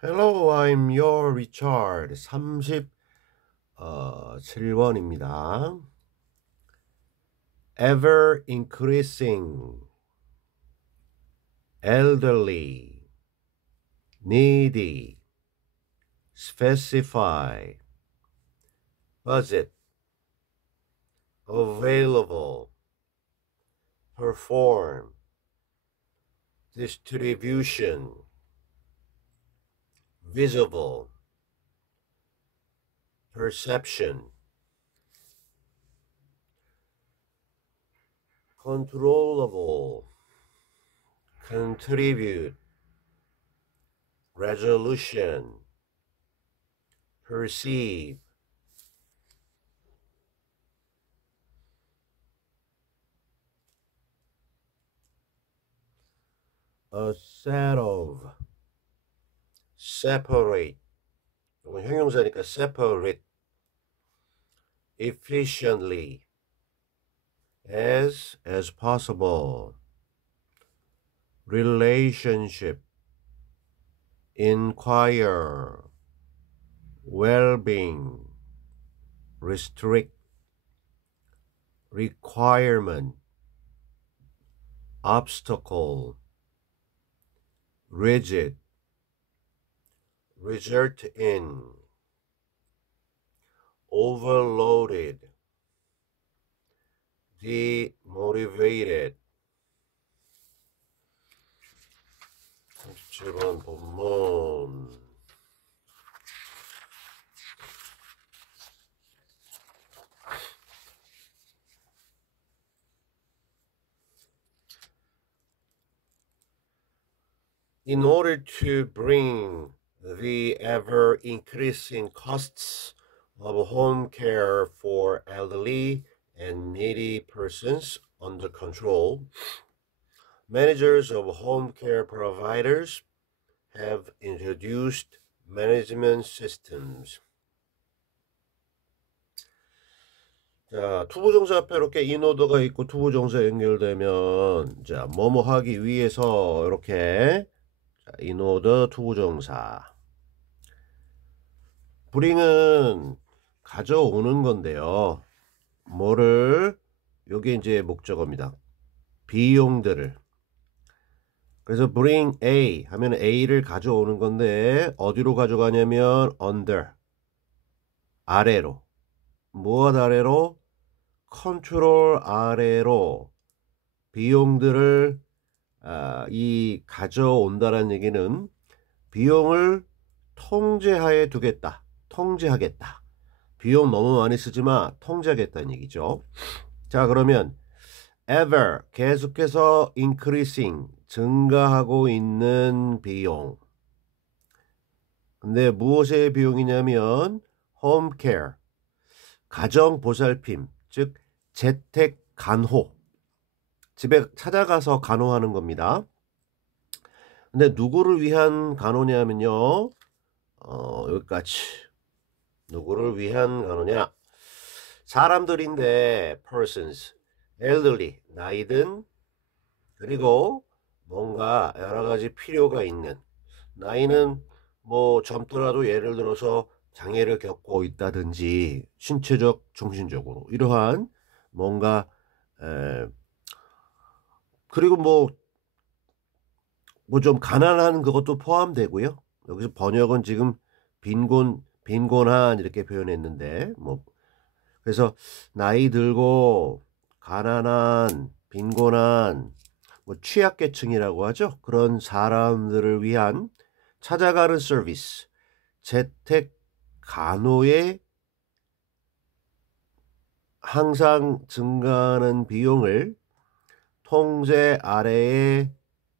Hello, I'm your Richard. 37번입니다. Ever increasing, elderly, needy, specify, budget, available, perform, distribution, visible, perception, controllable, contribute, resolution, perceive, a set of, separate, 이건 형용사니까 separate, efficiently, as possible, relationship, inquire, well-being, restrict, requirement, obstacle, rigid, result in, overloaded, demotivated. 37번 본문. In order to bring the ever-increasing costs of home care for elderly and needy persons under control, managers of home care providers have introduced management systems. 자, 투부정사 앞에 이렇게 인오더가 있고 투부정사 연결되면 자, 뭐뭐 하기 위해서 이렇게 인오더 투부정사. bring은 가져오는 건데요. 뭐를 요게 이제 목적어입니다. 비용들을. 그래서 bring A 하면 A를 가져오는 건데 어디로 가져가냐면 under 아래로. 무엇 아래로? 컨트롤 아래로 비용들을 이 가져온다는 얘기는 비용을 통제하에 두겠다. 통제하겠다. 비용 너무 많이 쓰지 마. 통제하겠다는 얘기죠. 자, 그러면 ever 계속해서 increasing 증가하고 있는 비용. 근데 무엇의 비용이냐면 home care 가정 보살핌, 즉 재택 간호. 집에 찾아가서 간호하는 겁니다. 근데 누구를 위한 간호냐면요. 여기까지. 누구를 위한 간호냐? 사람들인데 persons, elderly, 나이든 그리고 뭔가 여러 가지 필요가 있는 나이는 뭐 젊더라도 예를 들어서 장애를 겪고 있다든지 신체적, 정신적으로 이러한 뭔가 그리고 뭐 좀 가난한 그것도 포함되고요. 여기서 번역은 지금 빈곤한 이렇게 표현했는데 뭐 그래서 나이 들고 가난한 빈곤한 뭐 취약계층이라고 하죠. 그런 사람들을 위한 찾아가는 서비스 재택 간호의 항상 증가하는 비용을 통제 아래에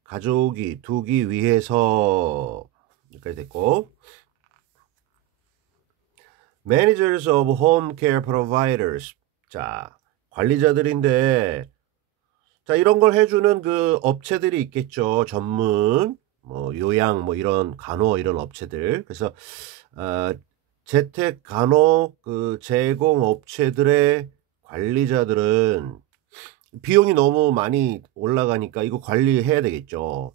가져오기 두기 위해서 여기까지 됐고 Managers of Home Care Providers 자 관리자들인데 자 이런 걸 해주는 그 업체들이 있겠죠. 전문 뭐 요양 뭐 이런 간호 이런 업체들 그래서 재택 간호 그 제공 업체들의 관리자들은 비용이 너무 많이 올라가니까 이거 관리해야 되겠죠.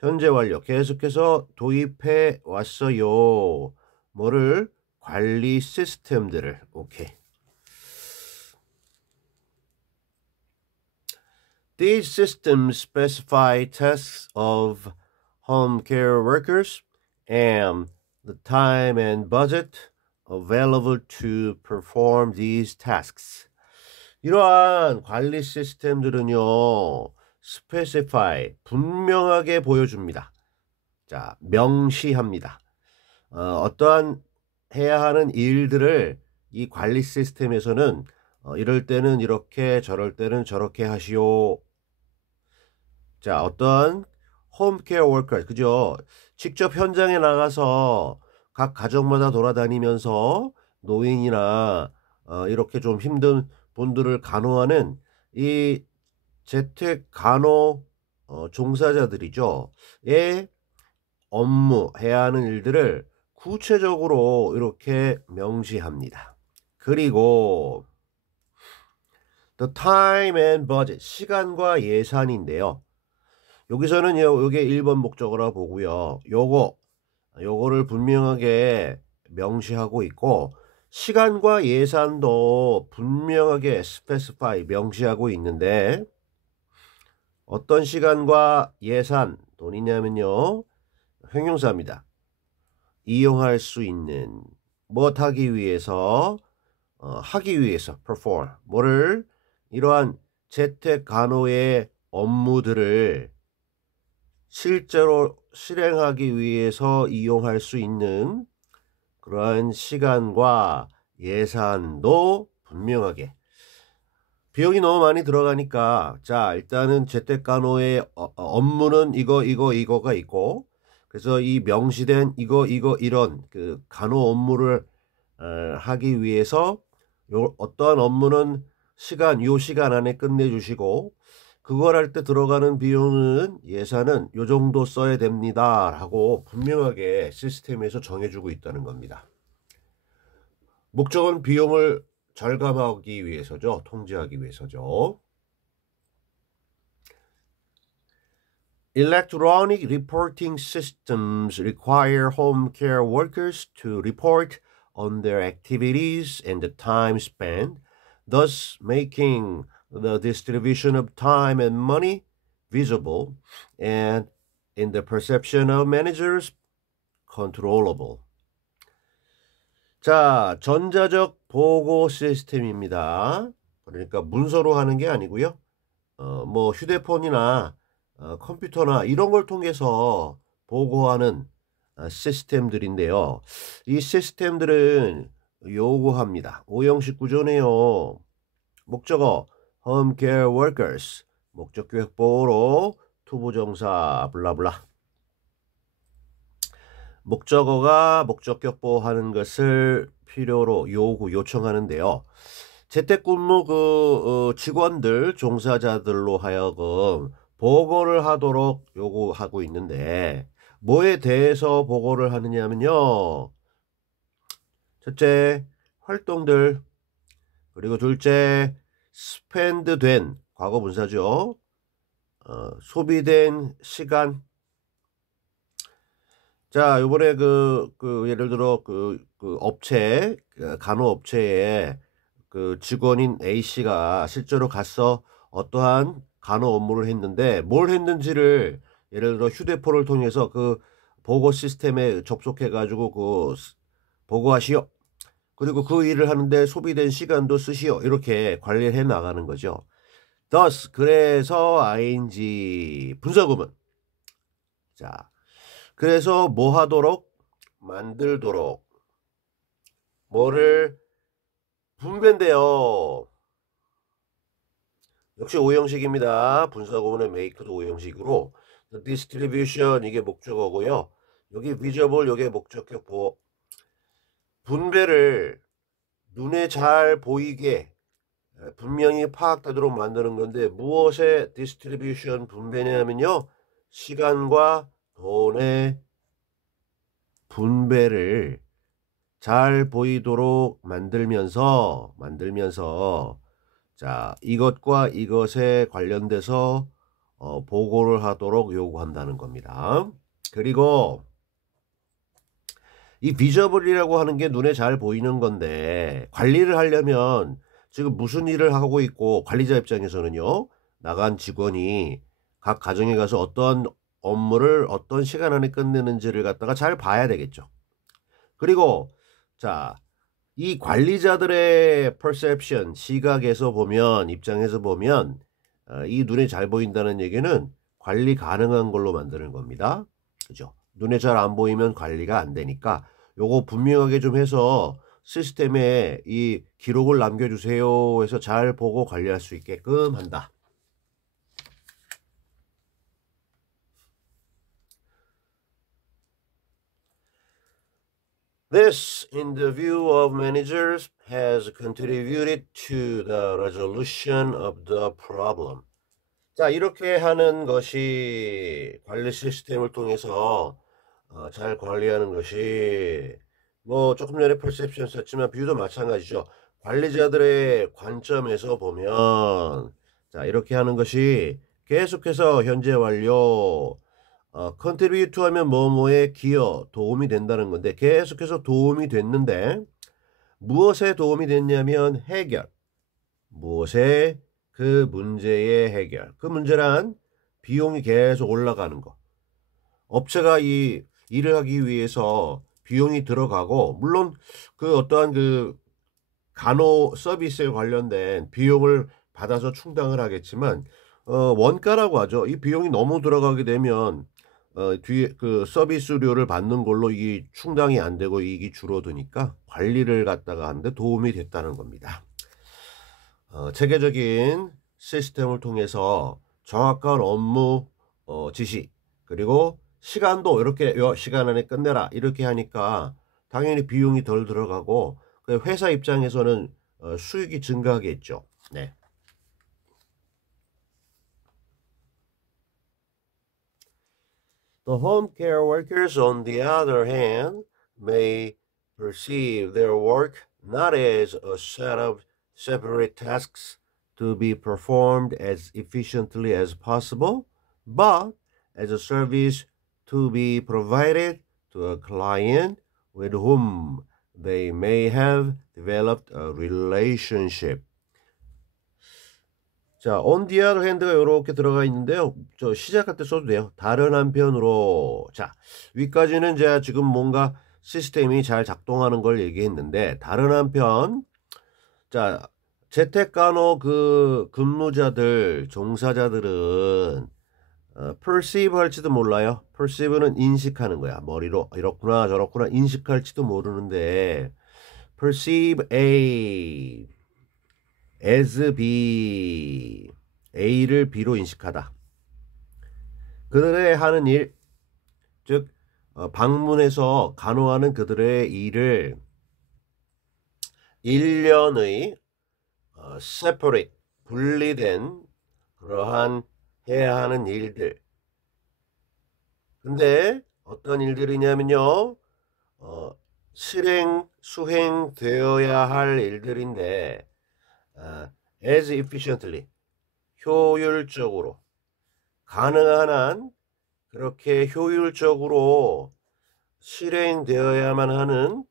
현재 완료. 계속해서 도입해 왔어요. 뭐를? 관리 시스템들을. 오케이. These systems specify tasks of home care workers and the time and budget available to perform these tasks. 이러한 관리 시스템들은요, specify, 분명하게 보여줍니다. 자, 명시합니다. 어떠한 해야 하는 일들을 이 관리 시스템에서는 이럴 때는 이렇게, 저럴 때는 저렇게 하시오. 자, 어떠한 홈케어 워커, 그죠? 직접 현장에 나가서 각 가정마다 돌아다니면서 노인이나 이렇게 좀 힘든 분들을 간호하는 이 재택 간호 종사자들이죠. 의 업무, 해야 하는 일들을 구체적으로 이렇게 명시합니다. 그리고 the time and budget, 시간과 예산인데요. 여기서는 요게 1번 목적어라 보고요. 요거를 분명하게 명시하고 있고, 시간과 예산도 분명하게 specify, 명시하고 있는데, 어떤 시간과 예산, 돈이냐면요, 형용사입니다. 이용할 수 있는, 하기 위해서, 하기 위해서, perform, 뭐를, 이러한 재택 간호의 업무들을 실제로 실행하기 위해서 이용할 수 있는 그러한 시간과 예산도 분명하게. 비용이 너무 많이 들어가니까, 자, 일단은 재택간호의 업무는 이거가 있고, 그래서 이 명시된 이런 그 간호 업무를 하기 위해서 어떠한 업무는 요 시간 안에 끝내주시고, 그걸 할 때 들어가는 비용은, 예산은 요 정도 써야 됩니다 라고 분명하게 시스템에서 정해주고 있다는 겁니다. 목적은 비용을 절감하기 위해서죠. 통제하기 위해서죠. Electronic reporting systems require home care workers to report on their activities and the time spent, thus making the distribution of time and money visible and in the perception of managers controllable. 자, 전자적 보고 시스템입니다. 그러니까 문서로 하는 게 아니고요. 휴대폰이나 컴퓨터나 이런 걸 통해서 보고하는 시스템들인데요. 이 시스템들은 요구합니다. 오형식 구조네요. 목적어 home care workers, 목적격보로 투부정사 블라블라. 목적어가 목적격보하는 것을 필요로 요청하는데요. 재택근무 직원들, 종사자들로 하여금 보고를 하도록 요구하고 있는데, 뭐에 대해서 보고를 하느냐면요, 첫째, 활동들, 그리고 둘째, 스펜드된, 과거 분사죠. 소비된 시간. 자, 요번에 예를 들어 업체, 간호업체에 직원인 A씨가 실제로 가서 어떠한 간호 업무를 했는데, 뭘 했는지를 예를 들어 휴대폰을 통해서 그 보고 시스템에 접속해가지고 보고하시오. 그리고 그 일을 하는데 소비된 시간도 쓰시오. 이렇게 관리를 해 나가는 거죠. thus, 그래서 ing, 분사구문. 자, 그래서 뭐 하도록? 만들도록. 뭐를? 분배인데요. 역시 오형식입니다. 분사구문의 make도 오형식으로. distribution, 이게 목적어고요. 여기 visible, 이게 목적격 보호. 분배를 눈에 잘 보이게 분명히 파악되도록 만드는 건데, 무엇의 디스트리뷰션 분배냐면요, 시간과 돈의 분배를 잘 보이도록 만들면서 자, 이것과 이것에 관련돼서 보고를 하도록 요구한다는 겁니다. 그리고 이 비저블이라고 하는 게 눈에 잘 보이는 건데 관리를 하려면 지금 무슨 일을 하고 있고 관리자 입장에서는요. 나간 직원이 각 가정에 가서 어떤 업무를 어떤 시간 안에 끝내는지를 갖다가 잘 봐야 되겠죠. 그리고 자, 이 관리자들의 perception, 시각에서 보면 입장에서 보면 이 눈에 잘 보인다는 얘기는 관리 가능한 걸로 만드는 겁니다. 그죠? 눈에 잘 안 보이면 관리가 안 되니까 요거 분명하게 좀 해서 시스템에 이 기록을 남겨주세요 해서 잘 보고 관리할 수 있게끔 한다. This, in the view of managers, has contributed to the resolution of the problem. 자, 이렇게 하는 것이 관리 시스템을 통해서 잘 관리하는 것이 뭐 조금 전에 perception 썼지만 비유도 마찬가지죠. 관리자들의 관점에서 보면 자, 이렇게 하는 것이 계속해서 현재 완료 contribute 하면 뭐뭐에 기여, 도움이 된다는 건데 계속해서 도움이 됐는데 무엇에 도움이 됐냐면 해결. 무엇에 그 문제의 해결. 그 문제란 비용이 계속 올라가는 거. 업체가 이 일을 하기 위해서 비용이 들어가고 물론 그 어떠한 그 간호 서비스에 관련된 비용을 받아서 충당을 하겠지만 원가라고 하죠. 이 비용이 너무 들어가게 되면 뒤에 그 서비스료를 받는 걸로 이 충당이 안 되고 이익이 줄어드니까 관리를 갖다가 하는데 도움이 됐다는 겁니다. 체계적인 시스템을 통해서 정확한 업무 지시 그리고 시간도 이렇게 시간 안에 끝내라 이렇게 하니까 당연히 비용이 덜 들어가고 회사 입장에서는 수익이 증가하겠죠. 네. The home care workers, on the other hand, may perceive their work not as a set of separate tasks to be performed as efficiently as possible, but as a service to be provided to a client with whom they may have developed a relationship. 자, on the other hand가 이렇게 들어가 있는데요. 저 시작할 때 써도 돼요. 다른 한편으로. 자, 위까지는 제가 지금 뭔가 시스템이 잘 작동하는 걸 얘기했는데 다른 한편 자, 재택간호 그 근무자들, 종사자들은 perceive 할지도 몰라요. perceive는 인식하는 거야. 머리로 이렇구나 저렇구나 인식할지도 모르는데 perceive A as B A를 B로 인식하다. 그들의 하는 일, 즉 방문해서 간호하는 그들의 일을 1년의 separate, 분리된 그러한 해야 하는 일들. 근데 어떤 일들이냐면요. 수행되어야 할 일들인데 as efficiently, 효율적으로, 가능한 한 그렇게 효율적으로 실행되어야만 하는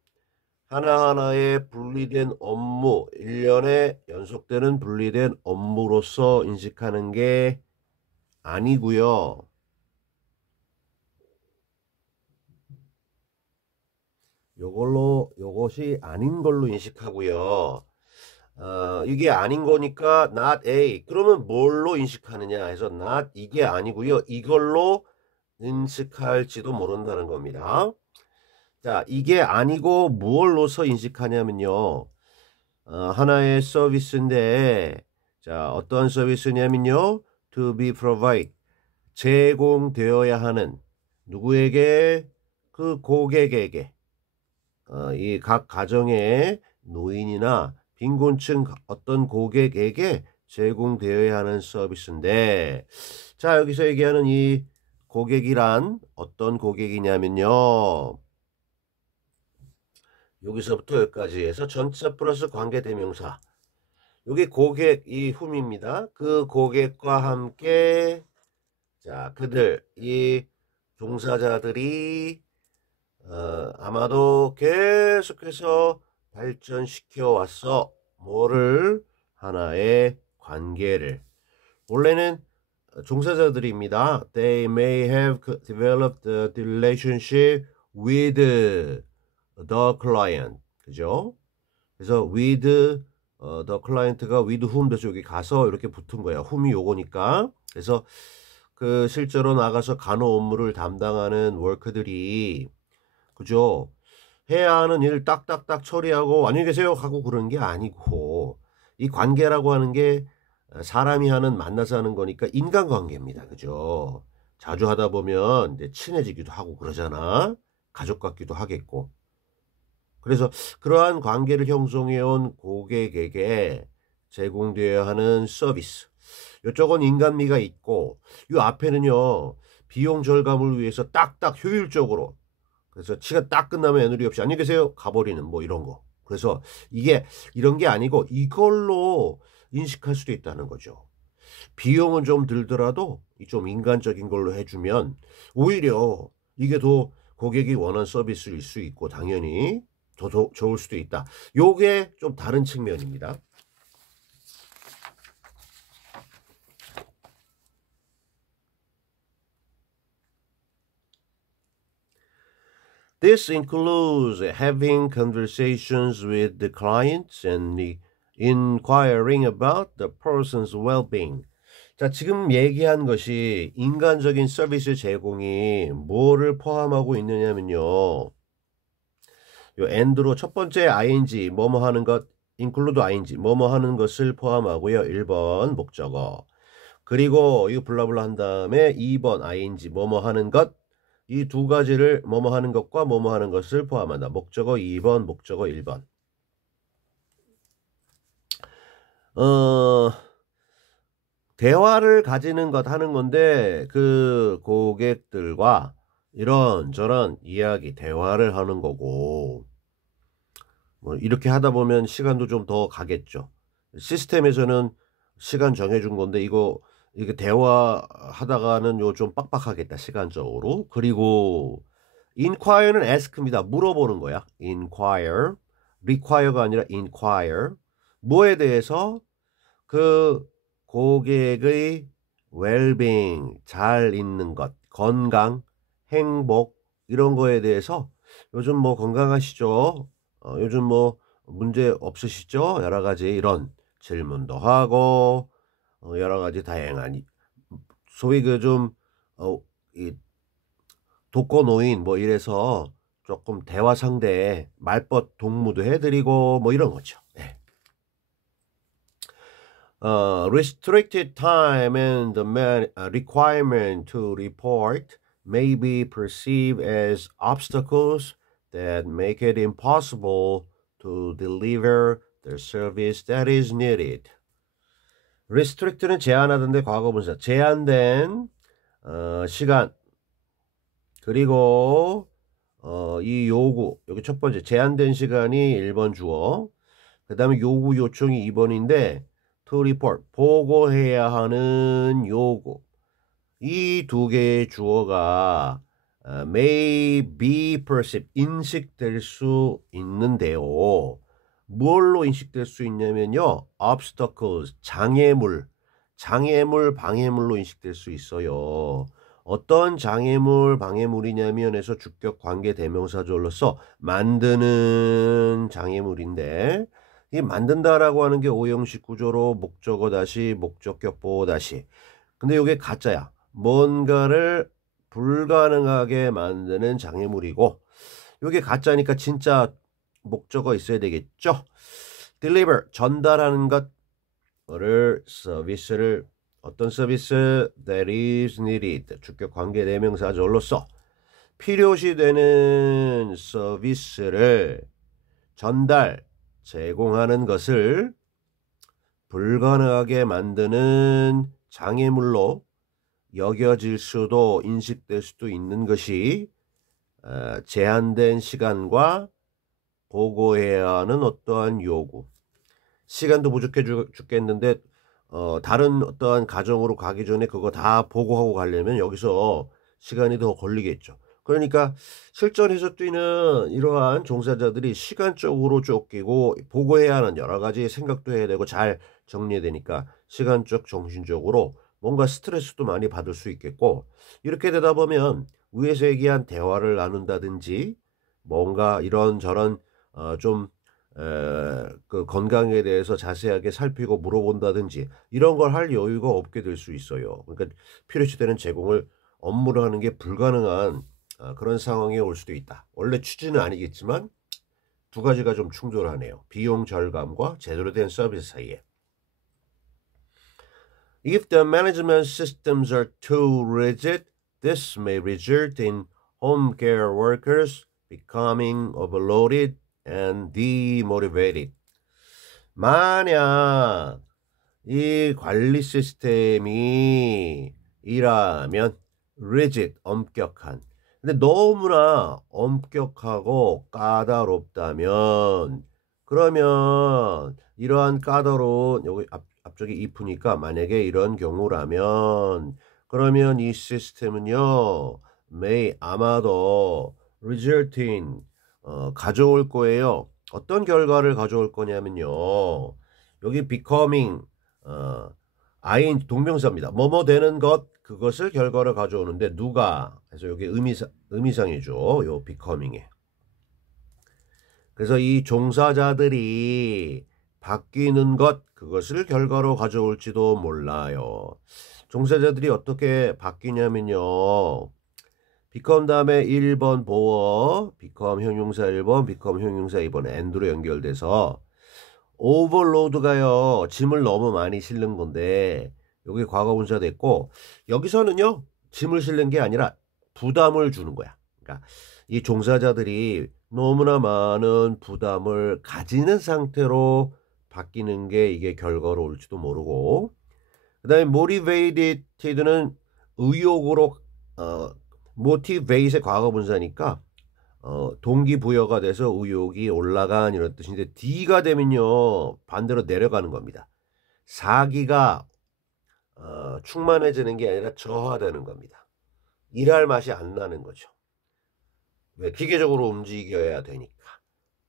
하나하나의 분리된 업무, 1년에 연속되는 분리된 업무로서 인식하는 게 아니고요. 요것이 아닌 걸로 인식하고요. 이게 아닌 거니까 not A. 그러면 뭘로 인식하느냐 해서 not 이게 아니고요. 이걸로 인식할지도 모른다는 겁니다. 자, 이게 아니고 무엇로서 인식하냐면요. 하나의 서비스인데 자, 어떤 서비스냐면요. to be provide. 제공되어야 하는 누구에게? 그 고객에게. 이 각 가정의 노인이나 빈곤층 어떤 고객에게 제공되어야 하는 서비스인데 자 여기서 얘기하는 이 고객이란 어떤 고객이냐면요 여기서부터 여기까지 해서 전치사 플러스 관계대명사 여기 고객 이 whom입니다. 그 고객과 함께 자, 그들 이 종사자들이 아마도 계속해서 발전시켜 왔어. 뭐를? 하나의 관계를. 원래는 종사자들입니다. They may have developed a relationship with the client. 그죠? 그래서 with the client가 with whom 돼서 여기 가서 이렇게 붙은 거야. whom이 요거니까. 그래서 그 실제로 나가서 간호 업무를 담당하는 워커들이 그죠? 해야 하는 일 딱딱딱 처리하고 안녕히 계세요 하고 그러는 게 아니고 이 관계라고 하는 게 사람이 하는 만나서 하는 거니까 인간관계입니다. 그죠? 자주 하다 보면 이제 친해지기도 하고 그러잖아. 가족 같기도 하겠고. 그래서 그러한 관계를 형성해온 고객에게 제공되어야 하는 서비스. 이쪽은 인간미가 있고 이 앞에는요. 비용 절감을 위해서 딱딱 효율적으로 그래서 시간 딱 끝나면 애누리 없이 안녕히 계세요 가버리는 뭐 이런 거. 그래서 이게 이런 게 아니고 이걸로 인식할 수도 있다는 거죠. 비용은 좀 들더라도 좀 인간적인 걸로 해주면 오히려 이게 더 고객이 원하는 서비스일 수 있고 당연히 더 좋을 수도 있다. 요게 좀 다른 측면입니다. This includes having conversations with the clients and inquiring about the person's well-being. 자, 지금 얘기한 것이 인간적인 서비스 제공이 뭐를 포함하고 있느냐면요. 요 and로 첫 번째 ing 뭐뭐 하는 것 include ing 뭐뭐 하는 것을 포함하고요. 1번 목적어. 그리고 이거 블라블라 한 다음에 2번 ing 뭐뭐 하는 것 이 두 가지를 뭐뭐 하는 것과 뭐뭐 하는 것을 포함한다. 목적어 2번, 목적어 1번. 대화를 가지는 것 하는 건데 그 고객들과 이런저런 이야기, 대화를 하는 거고 뭐 이렇게 하다 보면 시간도 좀 더 가겠죠. 시스템에서는 시간 정해준 건데 이게 대화하다가는 요 좀 빡빡하겠다 시간적으로. 그리고 inquire는 ask입니다. 물어보는 거야. inquire, require가 아니라 inquire. 뭐에 대해서? 그 고객의 well-being, 잘 있는 것, 건강, 행복 이런 거에 대해서 요즘 뭐 건강하시죠? 요즘 뭐 문제 없으시죠? 여러 가지 이런 질문도 하고 여러 가지 다양한 소위 그 좀 이 독거노인 뭐 이래서 조금 대화 상대 말벗 동무도 해드리고 뭐 이런 거죠. 네. Restricted time and the requirement to report may be perceived as obstacles that make it impossible to deliver the service that is needed. restrict는 제한하던데 과거분사 제한된 시간 그리고 이 요구 여기 첫 번째 제한된 시간이 1번 주어 그 다음에 요구 요청이 2번인데 to report 보고해야 하는 요구 이 두 개의 주어가 may be perceived 인식될 수 있는데요. 뭘로 인식될 수 있냐면요. obstacles 장애물 방해물로 인식될 수 있어요. 어떤 장애물 방해물이냐면 해서 주격 관계 대명사절로서 만드는 장애물인데 이 만든다라고 하는 게 오형식 구조로 목적어 다시 목적격 보호 다시 근데 이게 가짜야. 뭔가를 불가능하게 만드는 장애물이고 이게 가짜니까 진짜 목적어 있어야 되겠죠. deliver 전달하는 것을 서비스를 어떤 서비스 that is needed 주격 관계 대명사절로서 필요시 되는 서비스를 전달 제공하는 것을 불가능하게 만드는 장애물로 여겨질 수도 인식될 수도 있는 것이 제한된 시간과 보고해야 하는 어떠한 요구 시간도 부족해 죽겠는데 다른 어떠한 가정으로 가기 전에 그거 다 보고하고 가려면 여기서 시간이 더 걸리겠죠. 그러니까 실전에서 뛰는 이러한 종사자들이 시간적으로 쫓기고 보고해야 하는 여러 가지 생각도 해야 되고 잘 정리해야 되니까 시간적, 정신적으로 뭔가 스트레스도 많이 받을 수 있겠고, 이렇게 되다 보면 위에서 얘기한 대화를 나눈다든지 뭔가 이런저런 좀 그 건강에 대해서 자세하게 살피고 물어본다든지 이런 걸 할 여유가 없게 될 수 있어요. 그러니까 필요치 되는 제공을 업무를 하는 게 불가능한 그런 상황이 올 수도 있다. 원래 취지는 아니겠지만 두 가지가 좀 충돌하네요. 비용 절감과 제대로 된 서비스 사이에. If the management systems are too rigid, this may result in home care workers becoming overloaded and demotivated. 만약 이 관리 시스템이 이라면 rigid, 엄격한. 근데 너무나 엄격하고 까다롭다면 그러면 이러한 까다로운 여기 앞쪽에 if니까 만약에 이런 경우라면 그러면 이 시스템은요 may 아마도 resulting 가져올 거예요. 어떤 결과를 가져올 거냐면요. 여기 becoming ing 동명사입니다. 뭐뭐 되는 것 그것을 결과를 가져오는데 누가 그래서 여기 의미상이죠. 요 becoming에. 그래서 이 종사자들이 바뀌는 것 그것을 결과로 가져올지도 몰라요. 종사자들이 어떻게 바뀌냐면요. become 다음에 1번 보어, become 형용사 1번, become 형용사 2번 and로 연결돼서 오버로드가요. 짐을 너무 많이 실는 건데 여기 과거분사 됐고 여기서는요. 짐을 실는 게 아니라 부담을 주는 거야. 그러니까 이 종사자들이 너무나 많은 부담을 가지는 상태로 바뀌는 게 이게 결과로 올지도 모르고, 그 다음에 motivated는 의욕으로 motivate의 과거분사니까 동기부여가 돼서 의욕이 올라간 이런 뜻인데 D가 되면요 반대로 내려가는 겁니다. 사기가 충만해지는 게 아니라 저하되는 겁니다. 일할 맛이 안 나는 거죠. 왜? 기계적으로 움직여야 되니까.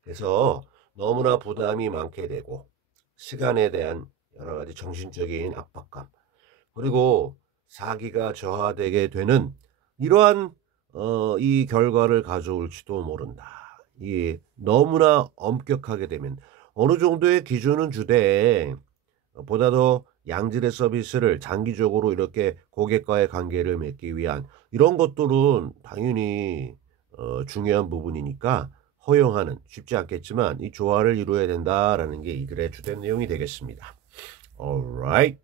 그래서 너무나 부담이 많게 되고 시간에 대한 여러 가지 정신적인 압박감 그리고 사기가 저하되게 되는 이러한 이 결과를 가져올지도 모른다. 이 너무나 엄격하게 되면 어느 정도의 기준은 주되 보다 더 양질의 서비스를 장기적으로 이렇게 고객과의 관계를 맺기 위한 이런 것들은 당연히 중요한 부분이니까 허용하는 쉽지 않겠지만 이 조화를 이루어야 된다라는 게 이 글의 주된 내용이 되겠습니다. Alright.